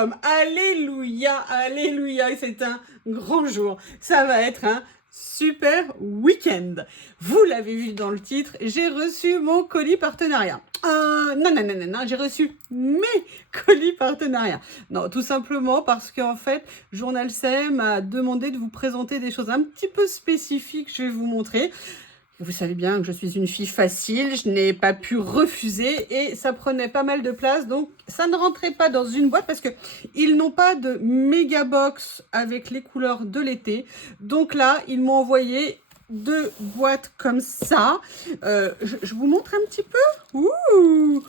welcome. Alléluia, alléluia, c'est un grand jour. Ça va être un super week-end. Vous l'avez vu dans le titre, j'ai reçu mon colis partenariat. Non, j'ai reçu mes colis partenariats. Non, tout simplement parce qu'en fait, Journal C m'a demandé de vous présenter des choses un petit peu spécifiques, je vais vous montrer. Vous savez bien que je suis une fille facile, je n'ai pas pu refuser et ça prenait pas mal de place, donc ça ne rentrait pas dans une boîte parce que ils n'ont pas de méga box avec les couleurs de l'été. Donc là, ils m'ont envoyé 2 boîtes comme ça. Je vous montre un petit peu. Ouh,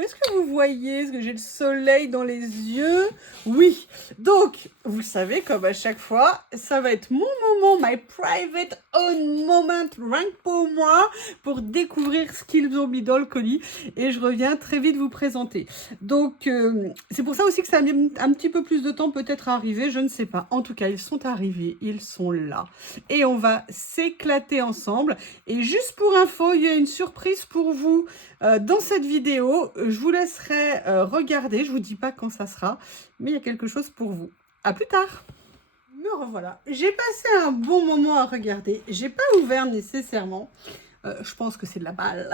est-ce que vous voyez? Est-ce que j'ai le soleil dans les yeux? Oui. Donc, vous savez, comme à chaque fois, ça va être mon moment, my private own moment, rien que pour moi, pour découvrir ce qu'ils ont mis dans le colis. Et je reviens très vite vous présenter. Donc, c'est pour ça aussi que ça a mis un petit peu plus de temps peut-être à arriver, je ne sais pas. En tout cas, ils sont arrivés, ils sont là. Et on va s'éclater ensemble. Et juste pour info, il y a une surprise pour vous dans cette vidéo. Je vous laisserai regarder, je vous dis pas quand ça sera, mais il y a quelque chose pour vous. À plus tard. Me revoilà. J'ai passé un bon moment à regarder. J'ai pas ouvert nécessairement. Je pense que c'est de la balle.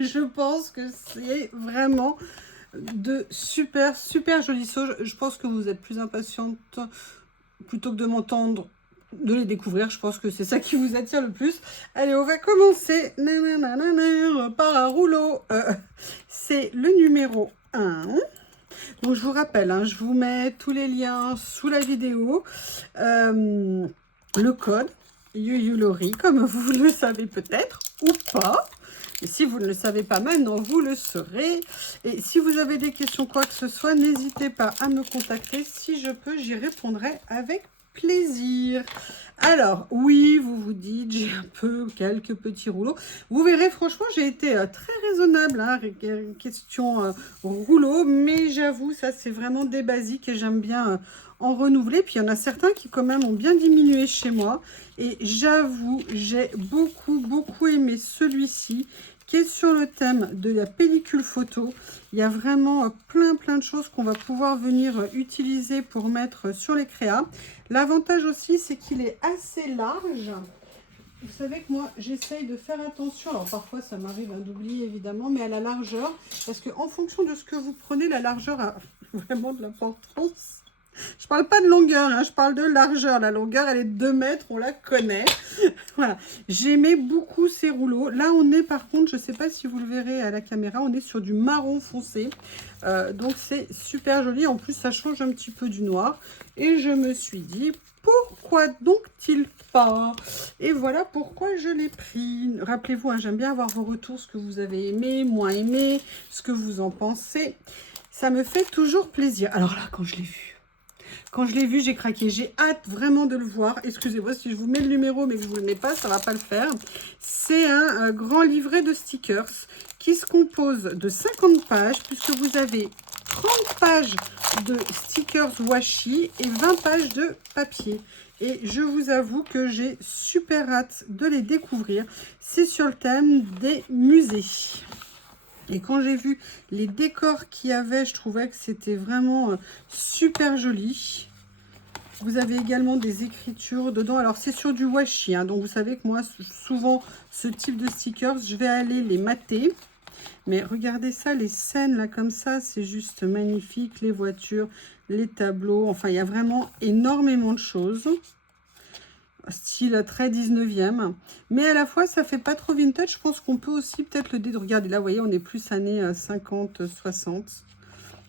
Je pense que c'est vraiment de super jolies choses. Je pense que vous êtes plus impatiente plutôt que de m'entendre de les découvrir. Je pense que c'est ça qui vous attire le plus. Allez, on va commencer par un rouleau. C'est le numéro 1. Donc, je vous rappelle, hein, je vous mets tous les liens sous la vidéo. Le code YuYuLori, comme vous le savez peut-être, ou pas. Et si vous ne le savez pas maintenant, vous le saurez. Et si vous avez des questions, quoi que ce soit, n'hésitez pas à me contacter. Si je peux, j'y répondrai avec plaisir. Alors, oui, vous vous dites, j'ai un peu quelques petits rouleaux. Vous verrez, franchement, j'ai été très raisonnable, hein, question rouleau, mais j'avoue, ça, c'est vraiment des basiques et j'aime bien en renouveler. Puis, il y en a certains qui, quand même, ont bien diminué chez moi. Et j'avoue, j'ai beaucoup aimé celui-ci, qui est sur le thème de la pellicule photo. Il y a vraiment plein de choses qu'on va pouvoir venir utiliser pour mettre sur les créas. L'avantage aussi, c'est qu'il est assez large. Vous savez que moi, j'essaye de faire attention. Alors, parfois, ça m'arrive d'oublier, évidemment, mais à la largeur. Parce qu'en fonction de ce que vous prenez, la largeur a vraiment de l'importance. Je parle pas de longueur, hein, je parle de largeur. La longueur, elle est de 2 mètres, on la connaît. Voilà, j'aimais beaucoup ces rouleaux. Là, on est par contre, je sais pas si vous le verrez à la caméra, on est sur du marron foncé. Donc, c'est super joli. En plus, ça change un petit peu du noir. Et je me suis dit, pourquoi donc-il pas? Et voilà pourquoi je l'ai pris. Rappelez-vous, hein, j'aime bien avoir vos retours, ce que vous avez aimé, moins aimé, ce que vous en pensez. Ça me fait toujours plaisir. Alors là, quand je l'ai vu, j'ai craqué. J'ai hâte vraiment de le voir. Excusez-moi si je vous mets le numéro, mais que je ne vous le mets pas, ça ne va pas le faire. C'est un grand livret de stickers qui se compose de 50 pages, puisque vous avez 30 pages de stickers washi et 20 pages de papier. Et je vous avoue que j'ai super hâte de les découvrir. C'est sur le thème des musées. Et quand j'ai vu les décors qu'il y avait, je trouvais que c'était vraiment super joli. Vous avez également des écritures dedans. Alors, c'est sur du washi, hein, donc vous savez que moi, souvent, ce type de stickers, je vais aller les mater. Mais regardez ça, les scènes là comme ça, c'est juste magnifique. Les voitures, les tableaux, enfin, il y a vraiment énormément de choses. Style très 19e, mais à la fois ça fait pas trop vintage. Je pense qu'on peut aussi peut-être le dédouaner. Regardez là, vous voyez, on est plus années 50 60.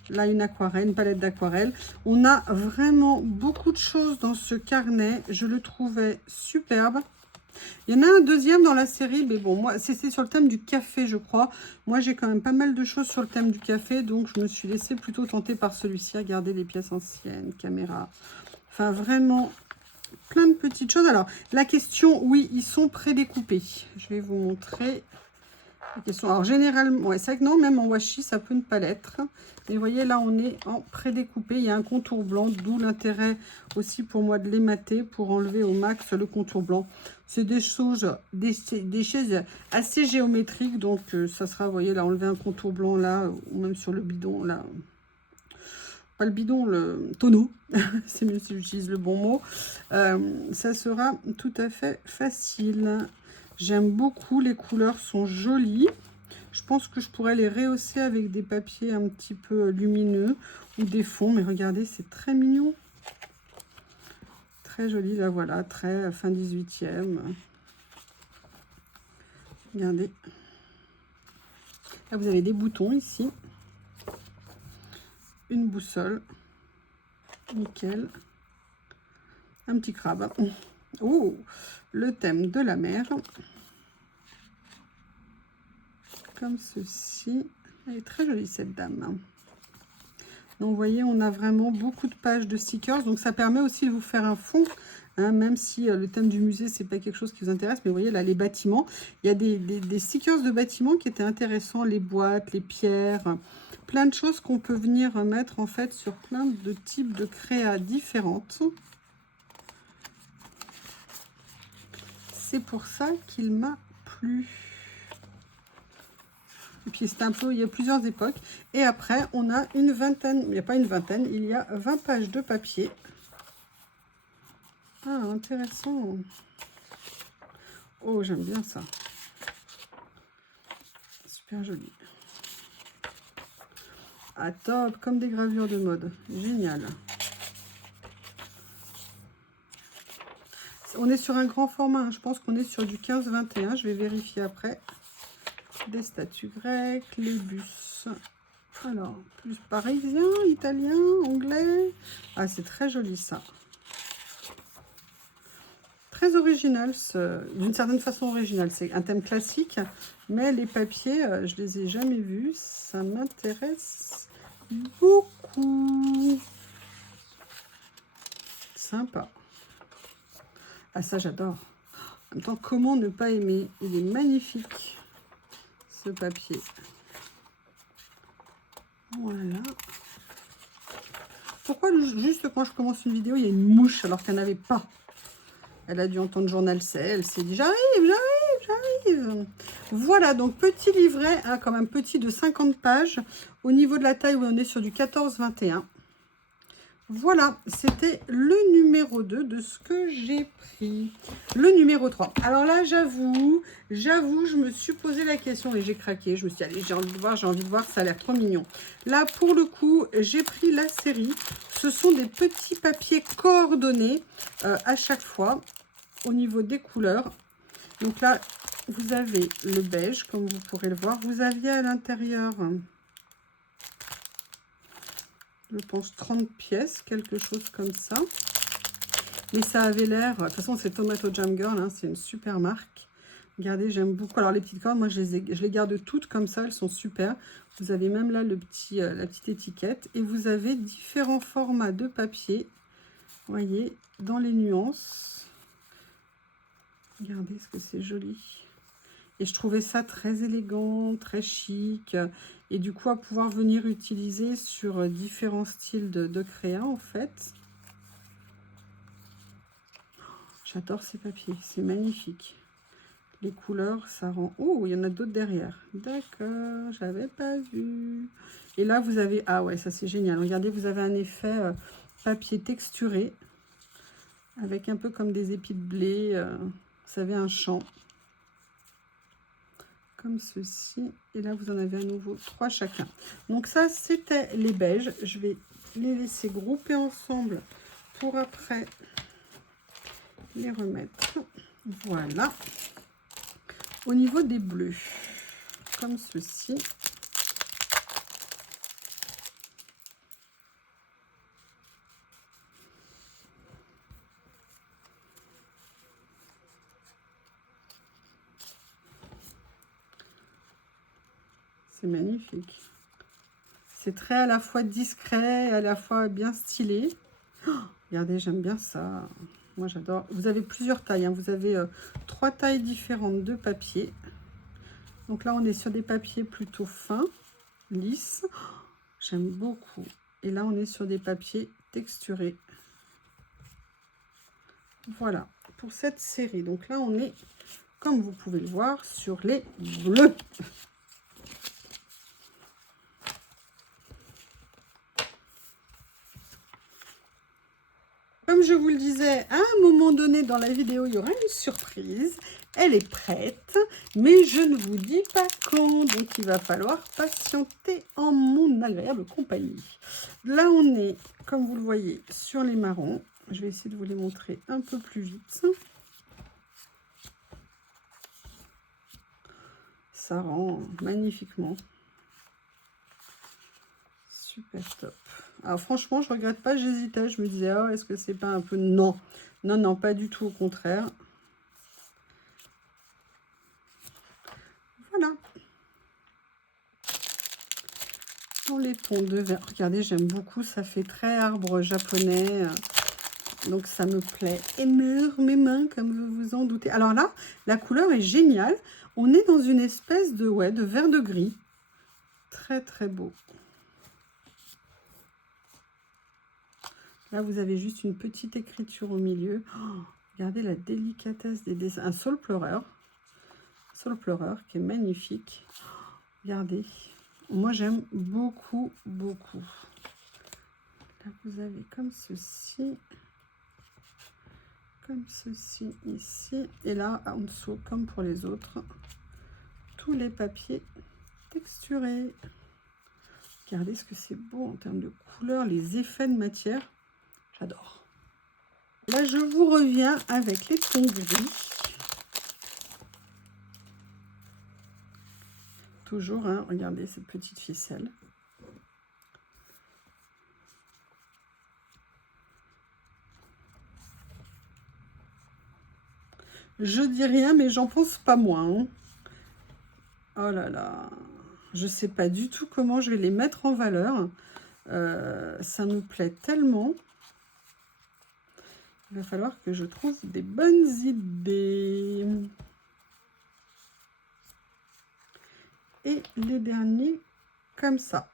Là, une aquarelle, une palette d'aquarelle. On a vraiment beaucoup de choses dans ce carnet. Je le trouvais superbe. Il y en a un deuxième dans la série, mais bon, moi c'est sur le thème du café, je crois. Moi, j'ai quand même pas mal de choses sur le thème du café, donc je me suis laissée plutôt tenter par celui-ci. Regardez les pièces anciennes, caméra. Enfin, vraiment plein de petites choses. Alors, la question, oui, ils sont prédécoupés. Je vais vous montrer la question. Alors, généralement, ouais, c'est vrai que non, même en washi, ça peut ne pas l'être. Mais vous voyez, là, on est en prédécoupé. Il y a un contour blanc, d'où l'intérêt aussi pour moi de les mater pour enlever au max le contour blanc. C'est des choses, des chaises assez géométriques. Donc, ça sera, vous voyez, là, enlever un contour blanc là, ou même sur le bidon, là. pas le bidon, le tonneau, c'est mieux si j'utilise le bon mot, ça sera tout à fait facile. J'aime beaucoup, les couleurs sont jolies. Je pense que je pourrais les rehausser avec des papiers un petit peu lumineux ou des fonds, mais regardez, c'est très mignon. Très joli, là voilà, très fin 18e. Regardez. Là, vous avez des boutons ici. Une boussole. Nickel. Un petit crabe. Oh, le thème de la mer. Comme ceci. Elle est très jolie cette dame. Donc vous voyez, on a vraiment beaucoup de pages de stickers. Donc ça permet aussi de vous faire un fond. Hein, même si le thème du musée, c'est pas quelque chose qui vous intéresse. Mais vous voyez là, les bâtiments. Il y a des stickers de bâtiments qui étaient intéressants. Les boîtes, les pierres. Plein de choses qu'on peut venir mettre en fait sur plein de types de créas différentes. C'est pour ça qu'il m'a plu. Et puis c'est un peu, il y a plusieurs époques. Et après, on a une vingtaine, il n'y a pas une vingtaine, il y a 20 pages de papier. Ah, intéressant. Oh, j'aime bien ça. Super joli. Ah, top, comme des gravures de mode. Génial. On est sur un grand format, hein. Je pense qu'on est sur du 15-21. Je vais vérifier après. Des statues grecques, les bus. Alors, plus parisien, italien, anglais. Ah, c'est très joli ça. Très original, d'une certaine façon original. C'est un thème classique, mais les papiers, je les ai jamais vus. Ça m'intéresse beaucoup. Sympa. Ah, ça, j'adore. En même temps, comment ne pas aimer? Il est magnifique, ce papier. Voilà. Pourquoi juste quand je commence une vidéo, il y a une mouche alors qu'elle n'avait pas? Elle a dû entendre Journal C, elle s'est dit j'arrive. Voilà, donc petit livret, hein, quand même petit de 50 pages. Au niveau de la taille, on est sur du 14-21. Voilà, c'était le numéro 2 de ce que j'ai pris. Le numéro 3. Alors là, j'avoue, je me suis posé la question et j'ai craqué. Je me suis dit, allez, j'ai envie de voir, ça a l'air trop mignon. Là, pour le coup, j'ai pris la série. Ce sont des petits papiers coordonnés à chaque fois au niveau des couleurs. Donc là, vous avez le beige, comme vous pourrez le voir. Vous aviez à l'intérieur... je pense 30 pièces, quelque chose comme ça. Mais ça avait l'air... De toute façon, c'est Tomato Jam Girl, hein, c'est une super marque. Regardez, j'aime beaucoup. Alors, les petites cordes, moi, je les garde toutes comme ça, elles sont super. Vous avez même là la petite étiquette. Et vous avez différents formats de papier. Vous voyez, dans les nuances. Regardez ce que c'est joli. Et je trouvais ça très élégant, très chic. Et du coup, à pouvoir venir utiliser sur différents styles de créa, en fait. J'adore ces papiers, c'est magnifique. Les couleurs, ça rend... Oh, il y en a d'autres derrière. D'accord, j'avais pas vu. Et là, vous avez... Ah ouais, ça c'est génial. Regardez, vous avez un effet papier texturé. Avec un peu comme des épis de blé. Vous savez, un champ. Comme ceci. Et là, vous en avez à nouveau 3 chacun. Donc ça, c'était les beiges. Je vais les laisser grouper ensemble pour après les remettre. Voilà. Au niveau des bleus, comme ceci. C'est magnifique. C'est très à la fois discret, à la fois bien stylé. Oh, regardez, j'aime bien ça. Moi, j'adore. Vous avez plusieurs tailles. Hein. Vous avez 3 tailles différentes de papier. Donc là, on est sur des papiers plutôt fins, lisses. Oh, j'aime beaucoup. Et là, on est sur des papiers texturés. Voilà, pour cette série. Donc là, on est, comme vous pouvez le voir, sur les bleus. je vous le disais, à un moment donné dans la vidéo, il y aura une surprise. Elle est prête, mais je ne vous dis pas quand. Donc, il va falloir patienter en mon agréable compagnie. Là, on est, comme vous le voyez, sur les marrons. Je vais essayer de vous les montrer un peu plus vite. Ça rend magnifiquement. Super top. Alors franchement, je regrette pas, j'hésitais. Je me disais, oh, est-ce que c'est pas un peu... Non, non, non, pas du tout, au contraire. Voilà. Dans les tons de vert. Regardez, j'aime beaucoup. Ça fait très arbre japonais. Donc ça me plaît énormément, comme vous vous en doutez. Alors là, la couleur est géniale. On est dans une espèce de, ouais, de vert de gris. Très, très beau. Là, vous avez juste une petite écriture au milieu. Oh, regardez la délicatesse des dessins. Un saule pleureur. Saule pleureur qui est magnifique. Regardez. Moi, j'aime beaucoup, beaucoup. Là, vous avez comme ceci. Comme ceci ici. Et là, en dessous, comme pour les autres, tous les papiers texturés. Regardez ce que c'est beau en termes de couleurs, les effets de matière. J'adore. Là, je vous reviens avec les tons gris. Toujours, hein, regardez cette petite ficelle. Je dis rien, mais j'en pense pas moins. Hein. Oh là là. Je sais pas du tout comment je vais les mettre en valeur. Ça me plaît tellement. Il va falloir que je trouve des bonnes idées. Et les derniers comme ça.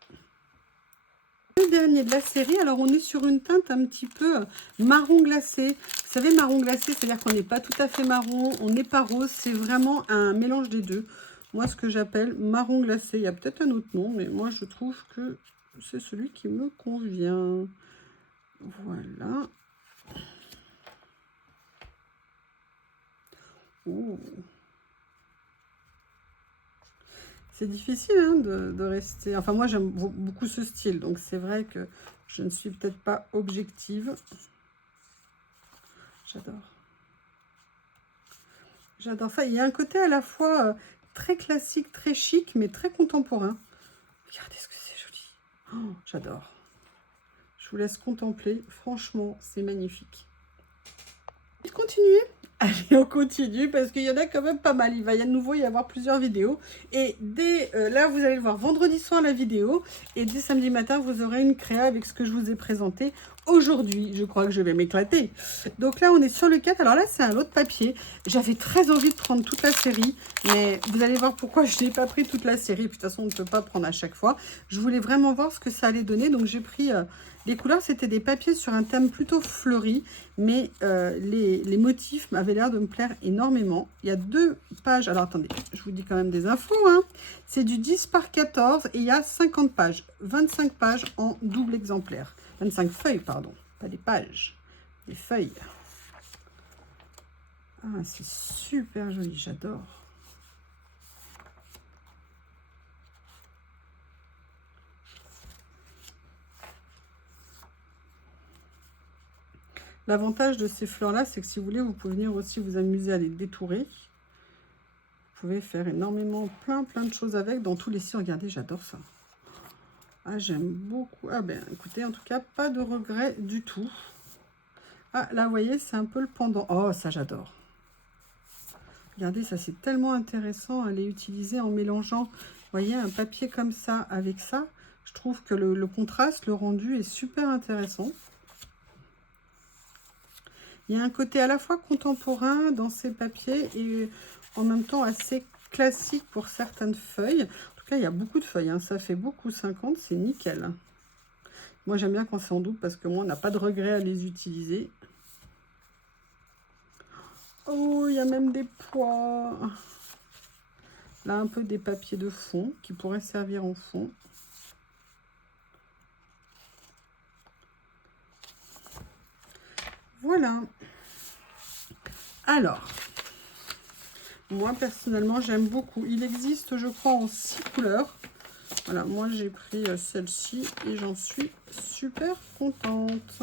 Le dernier de la série, alors on est sur une teinte un petit peu marron glacé. Vous savez, marron glacé, c'est-à-dire qu'on n'est pas tout à fait marron, on n'est pas rose, c'est vraiment un mélange des deux. Moi, ce que j'appelle marron glacé, il y a peut-être un autre nom, mais moi, je trouve que c'est celui qui me convient. Voilà. Oh. C'est difficile hein, de rester... Enfin, moi, j'aime beaucoup ce style, donc c'est vrai que je ne suis peut-être pas objective. J'adore. J'adore ça. Il y a un côté à la fois très classique, très chic, mais très contemporain. Regardez ce que c'est joli. Oh, j'adore. Je vous laisse contempler. Franchement, c'est magnifique. Continuez. Allez, on continue parce qu'il y en a quand même pas mal. Il va à nouveau y avoir plusieurs vidéos. Et dès là, vous allez le voir vendredi soir la vidéo. Et dès samedi matin, vous aurez une créa avec ce que je vous ai présenté aujourd'hui. Je crois que je vais m'éclater. Donc là, on est sur le 4. Alors là, c'est un lot de papier. J'avais très envie de prendre toute la série. Mais vous allez voir pourquoi je n'ai pas pris toute la série. Puis, de toute façon, on ne peut pas prendre à chaque fois. Je voulais vraiment voir ce que ça allait donner. Donc j'ai pris... les couleurs, c'était des papiers sur un thème plutôt fleuri, mais les motifs m'avaient l'air de me plaire énormément. Il y a 2 pages. Alors, attendez, je vous dis quand même des infos. Hein. C'est du 10 par 14 et il y a 50 pages. 25 pages en double exemplaire. 25 feuilles, pardon. Pas des pages, des feuilles. Ah, c'est super joli, j'adore. L'avantage de ces fleurs-là, c'est que si vous voulez, vous pouvez venir aussi vous amuser à les détourer. Vous pouvez faire énormément, plein de choses avec dans tous les styles. Regardez, j'adore ça. Ah, j'aime beaucoup. Ah ben, écoutez, en tout cas, pas de regret du tout. Ah, là, vous voyez, c'est un peu le pendant. Oh, ça, j'adore. Regardez, ça, c'est tellement intéressant à les utiliser en mélangeant, vous voyez, un papier comme ça avec ça. Je trouve que le contraste, le rendu est super intéressant. Il y a un côté à la fois contemporain dans ces papiers et en même temps assez classique pour certaines feuilles. En tout cas, il y a beaucoup de feuilles. Hein. Ça fait beaucoup, 50, c'est nickel. Moi, j'aime bien quand c'est en double parce que moi, on n'a pas de regret à les utiliser. Oh, il y a même des pois. Là, un peu des papiers de fond qui pourraient servir en fond. Voilà. Alors, moi personnellement, j'aime beaucoup. Il existe, je crois, en 6 couleurs. Voilà, moi j'ai pris celle-ci et j'en suis super contente.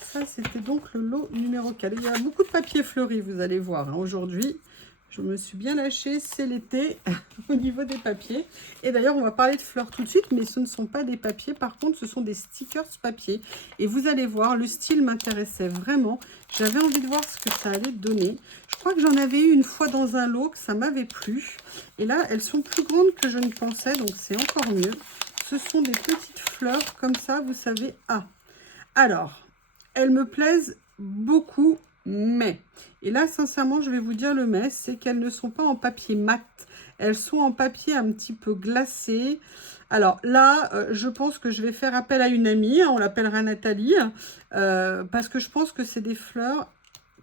Ça, c'était donc le lot numéro 4. Il y a beaucoup de papier fleuri, vous allez voir. Hein, aujourd'hui, je me suis bien lâchée. C'est l'été au niveau des papiers. Et d'ailleurs, on va parler de fleurs tout de suite, mais ce ne sont pas des papiers. Par contre, ce sont des stickers papier. Et vous allez voir, le style m'intéressait vraiment. J'avais envie de voir ce que ça allait donner. Je crois que j'en avais eu une fois dans un lot, que ça m'avait plu. Et là, elles sont plus grandes que je ne pensais, donc c'est encore mieux. Ce sont des petites fleurs comme ça, vous savez. Ah, alors... elles me plaisent beaucoup, mais, et là sincèrement je vais vous dire le mais, c'est qu'elles ne sont pas en papier mat, elles sont en papier un petit peu glacé. Alors là, je pense que je vais faire appel à une amie, hein, on l'appellera Nathalie, parce que je pense que c'est des fleurs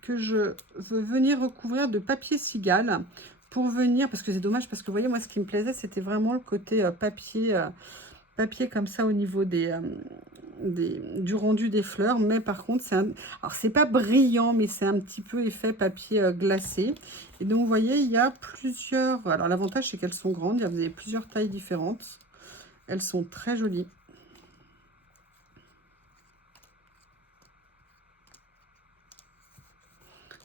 que je veux venir recouvrir de papier cigale, pour venir, parce que c'est dommage, parce que vous voyez, moi ce qui me plaisait, c'était vraiment le côté papier comme ça au niveau du rendu des fleurs, mais par contre alors c'est pas brillant, mais c'est un petit peu effet papier glacé. Et donc vous voyez, il y a plusieurs, alors l'avantage c'est qu'elles sont grandes, vous avez plusieurs tailles différentes, elles sont très jolies.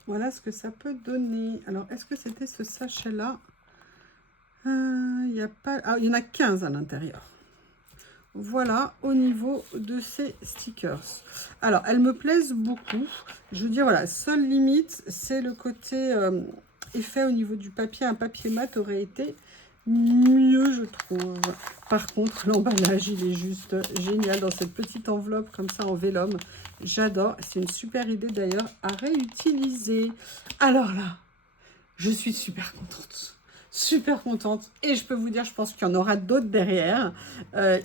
Voilà ce que ça peut donner. Alors est-ce que c'était ce sachet là? Il y a pas, ah, il y en a 15 à l'intérieur. Voilà au niveau de ces stickers. Alors, elles me plaisent beaucoup. Je veux dire, voilà, seule limite, c'est le côté effet au niveau du papier. Un papier mat aurait été mieux, je trouve. Par contre, l'emballage, il est juste génial dans cette petite enveloppe comme ça en vélum. J'adore. C'est une super idée d'ailleurs à réutiliser. Alors là, je suis super contente. Super contente, et je peux vous dire, je pense qu'il y en aura d'autres derrière.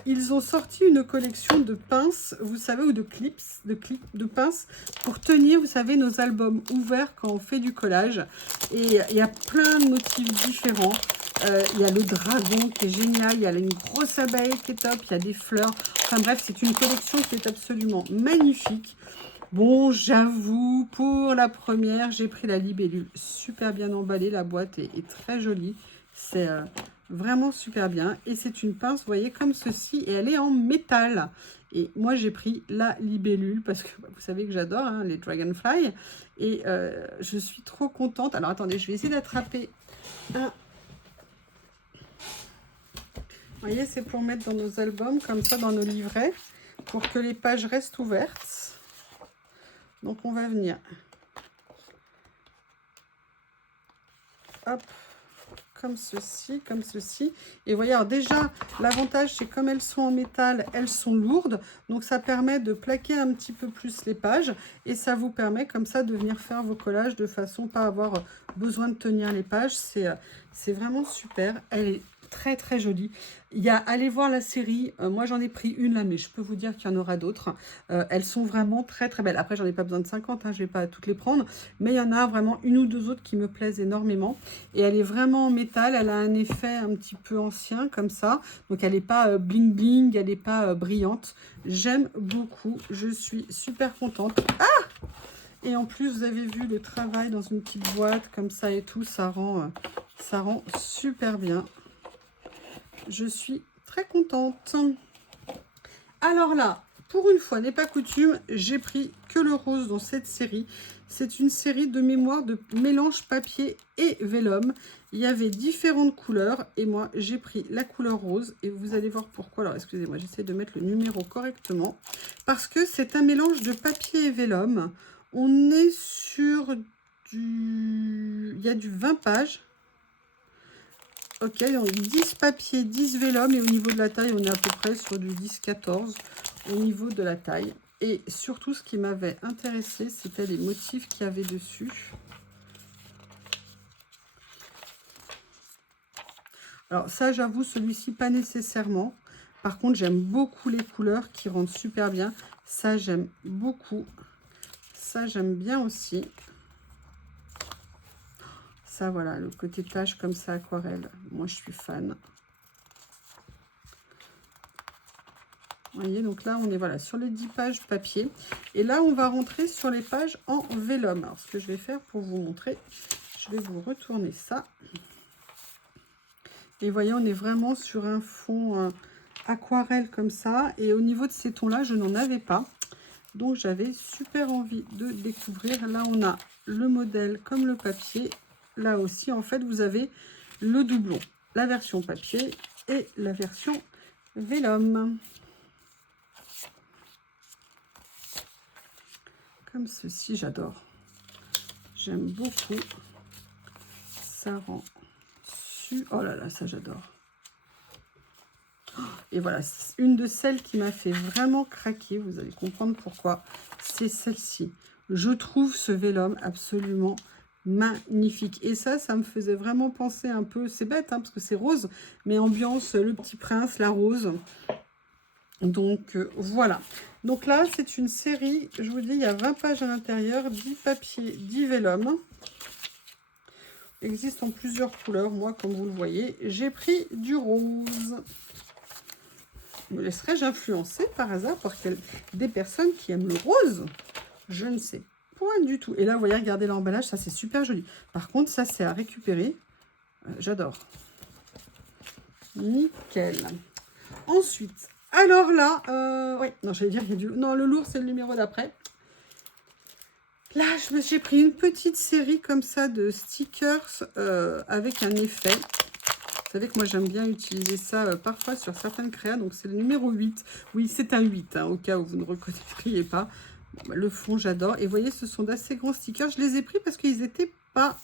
Ils ont sorti une collection de pinces, vous savez, ou de clips, de pinces pour tenir, vous savez, nos albums ouverts quand on fait du collage. Et il y a plein de motifs différents. Il y a le dragon qui est génial, il y a une grosse abeille qui est top, il y a des fleurs. Enfin bref, c'est une collection qui est absolument magnifique. Bon, j'avoue, pour la première, j'ai pris la libellule. Super bien emballée, la boîte est très jolie. C'est vraiment super bien. Et c'est une pince, vous voyez, comme ceci, et elle est en métal. Et moi, j'ai pris la libellule, parce que vous savez que j'adore hein, les Dragonfly. Et je suis trop contente. Alors, attendez, je vais essayer d'attraper un... Vous voyez, c'est pour mettre dans nos albums, comme ça, dans nos livrets, pour que les pages restent ouvertes. Donc, on va venir, hop, comme ceci, comme ceci. Et voyez, alors déjà, l'avantage, c'est comme elles sont en métal, elles sont lourdes. Donc, ça permet de plaquer un petit peu plus les pages. Et ça vous permet, comme ça, de venir faire vos collages de façon pas avoir besoin de tenir les pages. C'est vraiment super. Elle est très très jolie. Il y a, allez voir la série, moi j'en ai pris une là, mais je peux vous dire qu'il y en aura d'autres. Elles sont vraiment très très belles. Après j'en ai pas besoin de 50, hein, je vais pas toutes les prendre, mais il y en a vraiment une ou deux autres qui me plaisent énormément. Et elle est vraiment en métal, elle a un effet un petit peu ancien comme ça, donc elle n'est pas bling bling, elle n'est pas brillante. J'aime beaucoup, je suis super contente. Ah! Et en plus vous avez vu le travail dans une petite boîte comme ça et tout, ça rend super bien. Je suis très contente. Alors là, pour une fois, n'est pas coutume, j'ai pris que le rose dans cette série. C'est une série de mémoire de mélange papier et vélum. Il y avait différentes couleurs et moi, j'ai pris la couleur rose. Et vous allez voir pourquoi. Alors, excusez-moi, j'essaie de mettre le numéro correctement. Parce que c'est un mélange de papier et vélum. On est sur du... Il y a du 20 pages. Ok, donc 10 papiers, 10 vélum et au niveau de la taille, on est à peu près sur du 10-14 au niveau de la taille. Et surtout, ce qui m'avait intéressé, c'était les motifs qu'il y avait dessus. Alors ça, j'avoue, celui-ci, pas nécessairement. Par contre, j'aime beaucoup les couleurs qui rendent super bien. Ça, j'aime beaucoup. Ça, j'aime bien aussi. Ça, voilà, le côté tache comme ça, aquarelle. Moi, je suis fan. Vous voyez, donc là, on est voilà, sur les 10 pages papier. Et là, on va rentrer sur les pages en vélum. Alors, ce que je vais faire pour vous montrer, je vais vous retourner ça. Et vous voyez, on est vraiment sur un fond aquarelle comme ça. Et au niveau de ces tons-là, je n'en avais pas. Donc, j'avais super envie de découvrir. Là, on a le modèle comme le papier. Là aussi, en fait, vous avez le doublon. La version papier et la version vélum. Comme ceci, j'adore. J'aime beaucoup. Ça rend oh là là, ça j'adore. Et voilà, une de celles qui m'a fait vraiment craquer, vous allez comprendre pourquoi, c'est celle-ci. Je trouve ce vélum absolument magnifique. Et ça me faisait vraiment penser un peu, c'est bête hein, parce que c'est rose, mais ambiance Le Petit Prince, la rose. Donc voilà. Donc là, c'est une série, je vous dis, il y a 20 pages à l'intérieur, 10 papiers, 10 vélum. Existe en plusieurs couleurs. Moi, comme vous le voyez, j'ai pris du rose. Me laisserais-je influencer par hasard par des personnes qui aiment le rose? Je ne sais point du tout. Et là, vous voyez, regardez l'emballage, ça c'est super joli. Par contre, ça c'est à récupérer. J'adore. Nickel. Ensuite, alors là, oui, non, j'allais dire, il y a du... Non, le lourd, c'est le numéro d'après. Là, j'ai pris une petite série comme ça de stickers avec un effet. Vous savez que moi, j'aime bien utiliser ça parfois sur certaines créas. Donc, c'est le numéro 8. Oui, c'est un 8, hein, au cas où vous ne reconnaîtriez pas. Bon, bah, le fond, j'adore. Et vous voyez, ce sont d'assez grands stickers. Je les ai pris parce qu'ils n'étaient pas...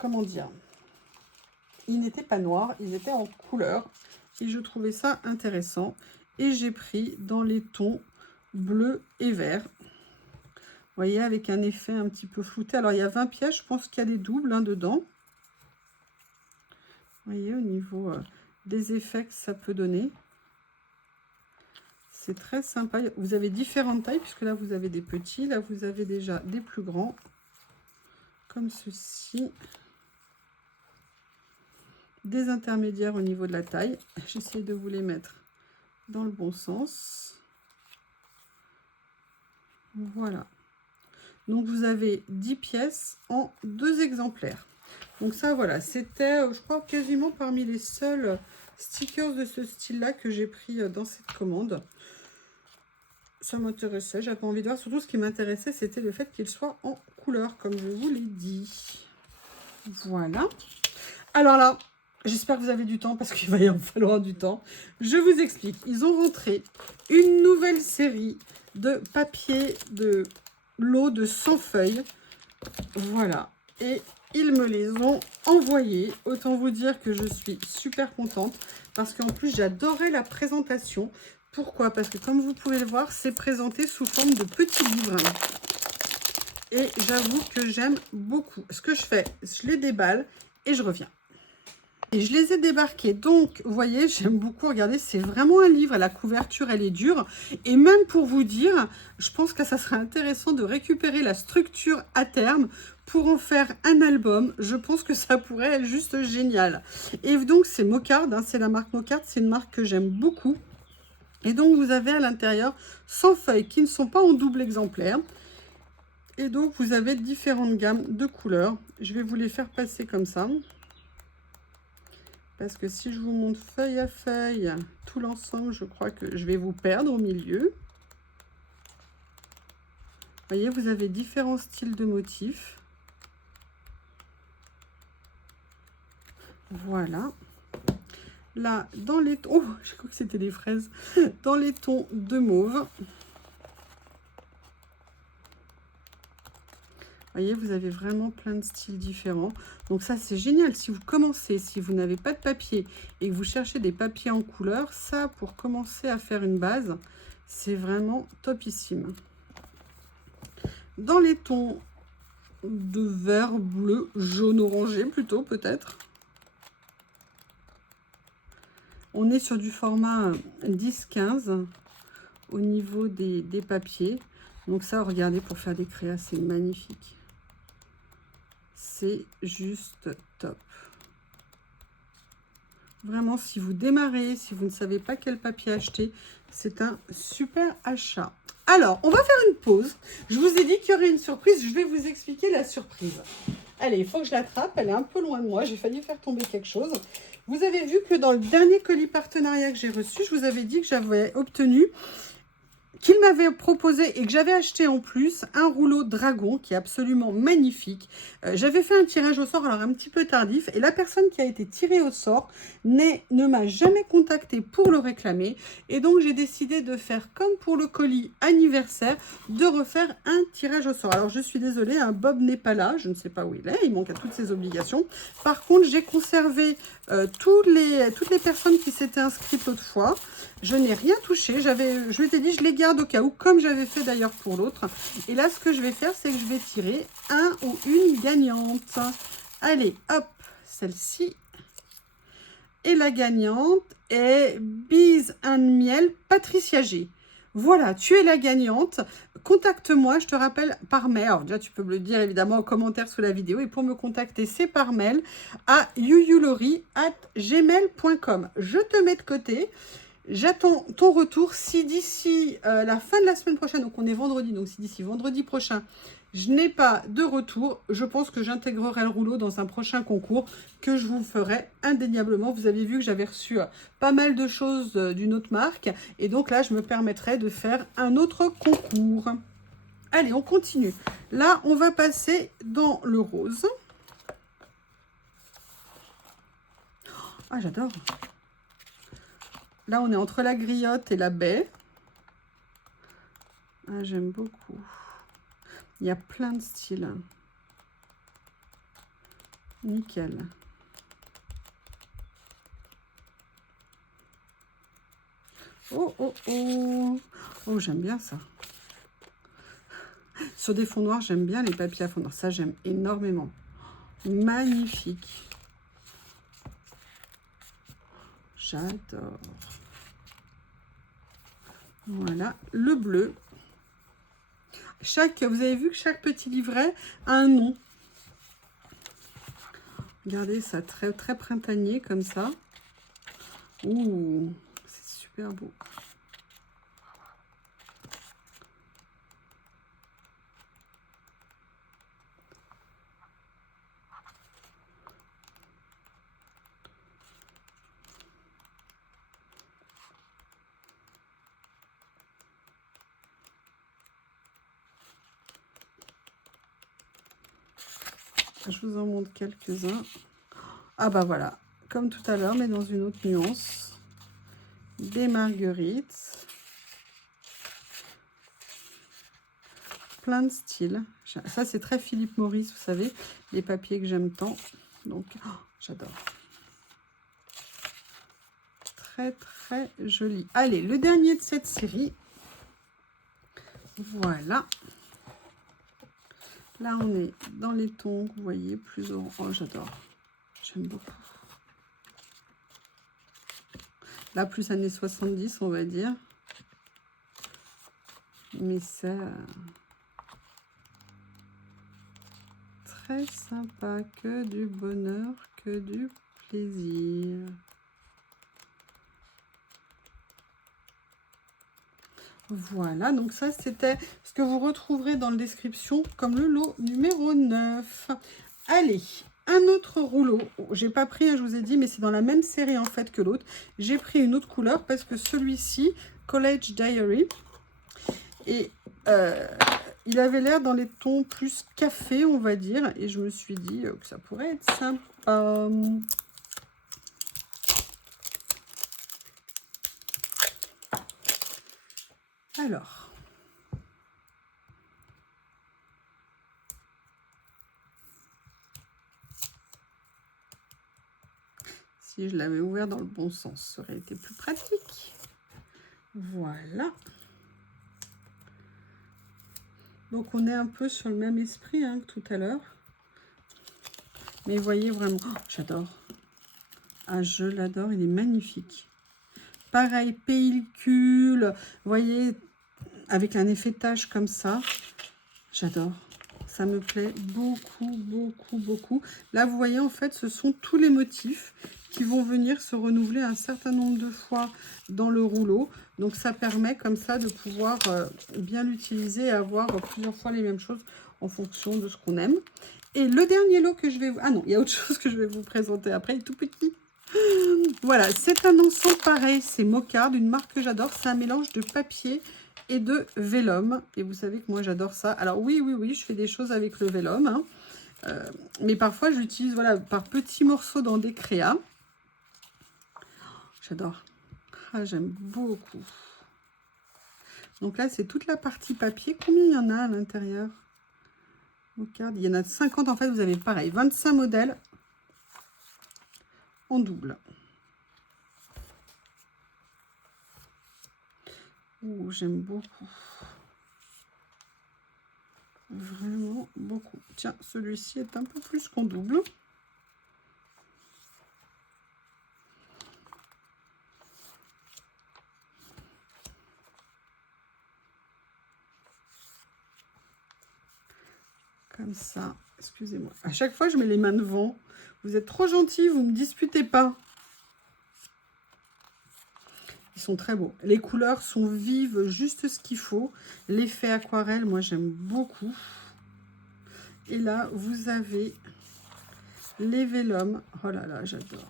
comment dire? Ils n'étaient pas noirs. Ils étaient en couleur. Et je trouvais ça intéressant. Et j'ai pris dans les tons bleu et vert. Vous voyez, avec un effet un petit peu flouté. Alors, il y a 20 pièces. Je pense qu'il y a des doubles hein, dedans. Vous voyez, au niveau des effets que ça peut donner. C'est très sympa. Vous avez différentes tailles, puisque là, vous avez des petits. Là, vous avez déjà des plus grands. Comme ceci. Des intermédiaires au niveau de la taille. J'essaie de vous les mettre dans le bon sens. Voilà. Donc, vous avez 10 pièces en 2 exemplaires. Donc ça, voilà, c'était, je crois, quasiment parmi les seuls stickers de ce style-là que j'ai pris dans cette commande. Ça m'intéressait, j'avais pas envie de voir. Surtout, ce qui m'intéressait, c'était le fait qu'il soit en couleur, comme je vous l'ai dit. Voilà. Alors là, j'espère que vous avez du temps, parce qu'il va y en falloir du temps. Je vous explique. Ils ont rentré une nouvelle série de papier de lot de 100 feuilles. Voilà. Et ils me les ont envoyés. Autant vous dire que je suis super contente. Parce qu'en plus, j'adorais la présentation. Pourquoi? Parce que comme vous pouvez le voir, c'est présenté sous forme de petits livres. Et j'avoue que j'aime beaucoup. Ce que je fais, je les déballe et je reviens. Et je les ai débarqués. Donc, vous voyez, j'aime beaucoup. Regardez, c'est vraiment un livre. La couverture, elle est dure. Et même pour vous dire, je pense que ça serait intéressant de récupérer la structure à terme pour en faire un album. Je pense que ça pourrait être juste génial. Et donc, c'est Mocard. Hein, c'est la marque Mocard. C'est une marque que j'aime beaucoup. Et donc, vous avez à l'intérieur 100 feuilles qui ne sont pas en double exemplaire. Et donc, vous avez différentes gammes de couleurs. Je vais vous les faire passer comme ça. Parce que si je vous montre feuille à feuille, tout l'ensemble, je crois que je vais vous perdre au milieu. Vous voyez, vous avez différents styles de motifs. Voilà. Là, dans les tons... Oh, je crois que c'était des fraises. Dans les tons de mauve. Vous voyez, vous avez vraiment plein de styles différents. Donc ça, c'est génial. Si vous commencez, si vous n'avez pas de papier et que vous cherchez des papiers en couleur, ça, pour commencer à faire une base, c'est vraiment topissime. Dans les tons de vert, bleu, jaune, orangé plutôt, peut-être. On est sur du format 10-15 au niveau des papiers. Donc ça, regardez, pour faire des créas, c'est magnifique. C'est juste top. Vraiment, si vous démarrez, si vous ne savez pas quel papier acheter, c'est un super achat. Alors, on va faire une pause. Je vous ai dit qu'il y aurait une surprise. Je vais vous expliquer la surprise. Allez, il faut que je l'attrape. Elle est un peu loin de moi. J'ai failli faire tomber quelque chose. Vous avez vu que dans le dernier colis partenariat que j'ai reçu, je vous avais dit que j'avais obtenu, qu'il m'avait proposé et que j'avais acheté en plus un rouleau dragon qui est absolument magnifique. J'avais fait un tirage au sort, alors un petit peu tardif, et la personne qui a été tirée au sort ne m'a jamais contacté pour le réclamer. Et donc j'ai décidé de faire comme pour le colis anniversaire, de refaire un tirage au sort. Alors je suis désolée, hein, Bob n'est pas là, je ne sais pas où il est, il manque à toutes ses obligations. Par contre, j'ai conservé toutes les personnes qui s'étaient inscrites l'autre fois. Je n'ai rien touché, je m'étais dit je les garde au cas où, comme j'avais fait d'ailleurs pour l'autre. Et là, ce que je vais faire, c'est que je vais tirer un ou une gagnante. Allez, hop, celle-ci. Et la gagnante est Bise and Miel, Patricia G. Voilà, tu es la gagnante. Contacte-moi, je te rappelle, par mail. Alors déjà, tu peux me le dire évidemment en commentaire sous la vidéo. Et pour me contacter, c'est par mail à youyoulory@gmail.com. Je te mets de côté. J'attends ton retour. Si d'ici la fin de la semaine prochaine, donc on est vendredi, donc si d'ici vendredi prochain, je n'ai pas de retour, je pense que j'intégrerai le rouleau dans un prochain concours que je vous ferai indéniablement. Vous avez vu que j'avais reçu pas mal de choses d'une autre marque. Et donc là, je me permettrai de faire un autre concours. Allez, on continue. Là, on va passer dans le rose. Ah, j'adore. Là, on est entre la griotte et la baie. Ah, j'aime beaucoup. Il y a plein de styles. Nickel. Oh, oh, oh. Oh, j'aime bien ça. Sur des fonds noirs, j'aime bien les papiers à fond noir. Ça, j'aime énormément. Magnifique. J'adore. Voilà, le bleu. Vous avez vu que chaque petit livret a un nom. Regardez ça, très, très printanier comme ça. Ouh, c'est super beau. Je vous en montre quelques-uns. Ah bah voilà, comme tout à l'heure, mais dans une autre nuance. Des marguerites. Plein de styles. Ça, c'est très Philippe Maurice, vous savez, les papiers que j'aime tant. Donc, oh, j'adore. Très, très joli. Allez, le dernier de cette série. Voilà. Là, on est dans les tons, vous voyez, plus orange. Oh, j'adore. J'aime beaucoup. Là, plus années 70, on va dire. Mais c'est très sympa. Que du bonheur, que du plaisir. Voilà, donc ça, c'était ce que vous retrouverez dans la description comme le lot numéro 9. Allez, un autre rouleau. J'ai pas pris, je vous ai dit, mais c'est dans la même série en fait que l'autre. J'ai pris une autre couleur parce que celui-ci, College Diary, et il avait l'air dans les tons plus café, on va dire. Et je me suis dit que ça pourrait être sympa. Alors, si je l'avais ouvert dans le bon sens, ça aurait été plus pratique. Voilà. Donc, on est un peu sur le même esprit hein, que tout à l'heure. Mais vous voyez vraiment, oh, j'adore. Ah, je l'adore, il est magnifique. Pareil, pellicule, vous voyez, avec un effet tache comme ça. J'adore. Ça me plaît beaucoup, beaucoup, beaucoup. Là, vous voyez, en fait, ce sont tous les motifs qui vont venir se renouveler un certain nombre de fois dans le rouleau. Donc ça permet comme ça de pouvoir bien l'utiliser et avoir plusieurs fois les mêmes choses en fonction de ce qu'on aime. Et le dernier lot que je vais vous... Ah non, il y a autre chose que je vais vous présenter après, il est tout petit. Voilà, c'est un ensemble pareil, c'est Mocard, une marque que j'adore. C'est un mélange de papier et de vélum. Et vous savez que moi j'adore ça. Alors oui, je fais des choses avec le vélum. Hein. Mais parfois j'utilise voilà, par petits morceaux dans des créas. J'adore. Ah, j'aime beaucoup. Donc là, c'est toute la partie papier. Combien il y en a à l'intérieur? Il y en a 50. En fait, vous avez pareil, 25 modèles en double. Oh, j'aime beaucoup. Vraiment beaucoup. Tiens, celui-ci est un peu plus qu'en double. Comme ça. Excusez-moi. À chaque fois, je mets les mains devant. Vous êtes trop gentils, vous ne me disputez pas. Ils sont très beaux. Les couleurs sont vives, juste ce qu'il faut. L'effet aquarelle, moi, j'aime beaucoup. Et là, vous avez les vélums. Oh là là, j'adore.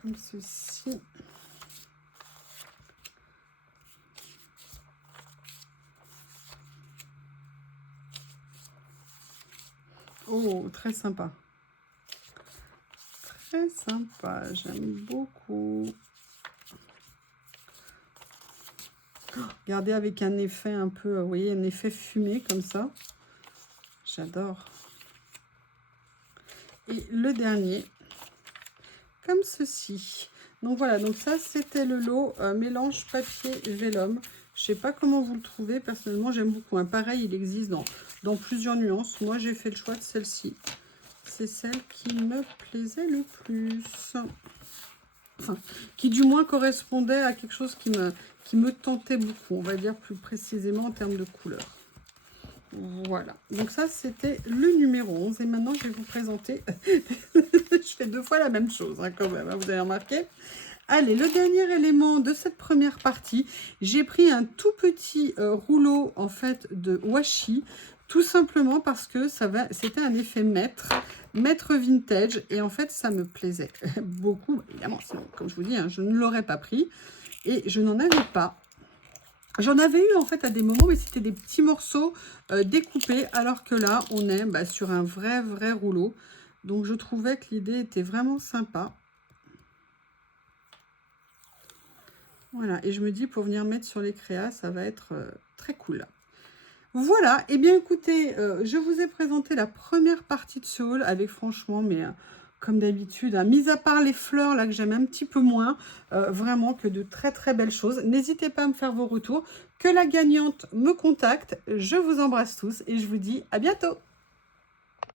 Comme ceci. Oh, très sympa. Très sympa, j'aime beaucoup. Regardez avec un effet un peu, vous voyez, un effet fumé comme ça. J'adore. Et le dernier, comme ceci. Donc voilà, donc ça c'était le lot mélange papier vélum. Je sais pas comment vous le trouvez, personnellement j'aime beaucoup. Hein. Pareil, il existe dans plusieurs nuances. Moi j'ai fait le choix de celle-ci. C'est celle qui me plaisait le plus. Enfin, qui du moins correspondait à quelque chose qui me tentait beaucoup, on va dire plus précisément en termes de couleur. Voilà, donc ça c'était le numéro 11 et maintenant je vais vous présenter, je fais deux fois la même chose hein, quand même, hein, vous avez remarqué. Allez, le dernier élément de cette première partie, j'ai pris un tout petit rouleau en fait de washi, tout simplement parce que c'était un effet maître vintage et en fait ça me plaisait beaucoup, évidemment, sinon, comme je vous dis, hein, je ne l'aurais pas pris et je n'en avais pas. J'en avais eu en fait à des moments, mais c'était des petits morceaux découpés, alors que là, on est sur un vrai rouleau. Donc, je trouvais que l'idée était vraiment sympa. Voilà, et je me dis, pour venir mettre sur les créas, ça va être très cool. Voilà, et bien écoutez, je vous ai présenté la première partie de ce haul avec franchement, mais... comme d'habitude, hein, mis à part les fleurs là que j'aime un petit peu moins, vraiment que de très belles choses. N'hésitez pas à me faire vos retours, que la gagnante me contacte. Je vous embrasse tous et je vous dis à bientôt.